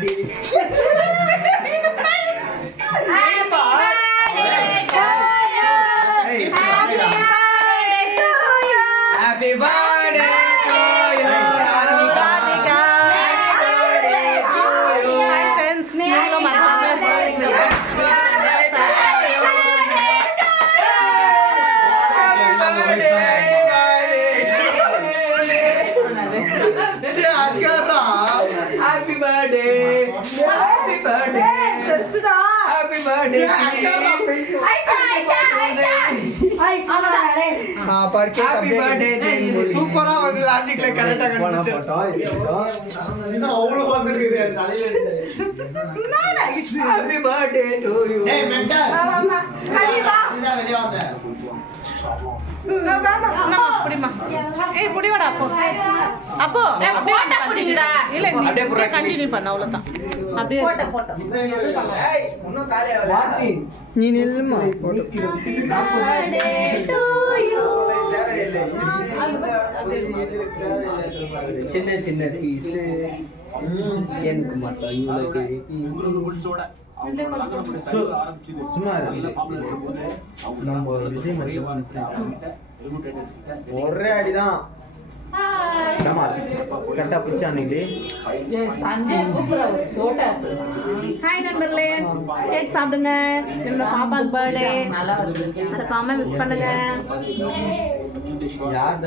அடி Happy birthday to you, Radhika. Hi friends, நீங்க மறக்காம குழந்தைங்க Happy birthday, happy birthday, happy birthday. Happy birthday. சூப்பரா வந்து லாஜிக்ல கரெக்ட்டா கண்டுபிடிச்சோம். இன்னும் அவ்வளவு வந்திருக்குது தலையில. Happy birthday to you. ஏய் மெண்டல். கலிவா. இதா வெளிய வாங்க. புடிவாடா அப்போ போட்டா புடிங்கடா இல்ல அப்படியே கண்டினியூ பண்ண அவ்வளவுதான் அப்படியே போட்டோ ஏய் இன்னும் காலியா வரல நீ நில்லுமா போட்டோ சின்ன சின்ன பீஸ் எனக்கு மட்டும் இவ்வளவு பெரிய பீஸ் சும்மா நம்ம விஜய் மச்சான் ஒரே அடிதான் கரெக்டா பிடிச்சா அன்னைக்கு ஹாய் நண்பர்களே கேக் சாப்பிடுங்க என்னோட பாப்பாக்கு பர்த்டே மறக்காம மிஸ் பண்ணுங்க யார்